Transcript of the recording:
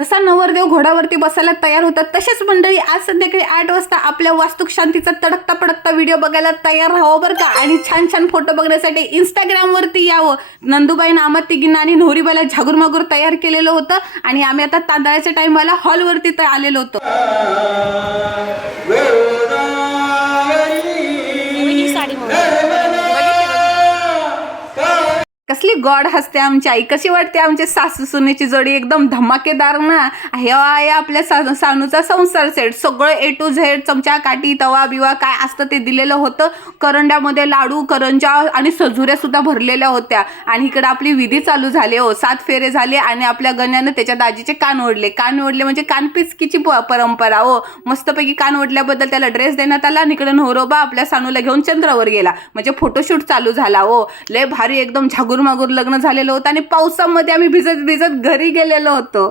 जसा नवरदेव घोड्यावरती बसायला तयार होतात तसेच मंडळी आज संध्याकाळी 8 वाजता आपल्या वास्तुक शांतीचा तडकता पडकता व्हिडिओ बघायला तयार राहावं बरं का। आणि छान छान फोटो बघण्यासाठी इंस्टाग्रामवरती यावं। नंदूबाईनं आम्हा तिघींना आणि नवरीबाईला झागुरमागुर तयार केलेलं होतं आणि आम्ही आता तांदळाच्या टाइमला हॉलवरती आलेलो होतो। कसली गॉड हसते आमची आई, कशी वाटते आमची सासू सुनेची जोडी, एकदम धमाकेदार ना। हे आहे आपल्या सानूचा संसार सेट, सगळं A to Z, चमचा काठी तवा बिवा काय असतं ते दिलेलं होतं। करंड्यामध्ये लाडू करंजा आणि सजुऱ्या सुद्धा भरलेल्या होत्या। आणि इकडे आपली विधी चालू झाली हो, 7 फेरे झाले आणि आपल्या गण्यानं त्याच्या दाजीचे कान ओढले म्हणजे कानपिचकीची परंपरा हो। मस्तपैकी कान ओढल्याबद्दल त्याला ड्रेस देण्यात आला आणि इकडे नवरोबा आपल्या सानूला घेऊन चंद्रावर गेला, म्हणजे फोटोशूट चालू झाला हो। लय भारी एकदम झागुरमागुर लग्न झालेलं होतं आणि पावसामध्ये आम्ही भिजत घरी गेलेलो होतो।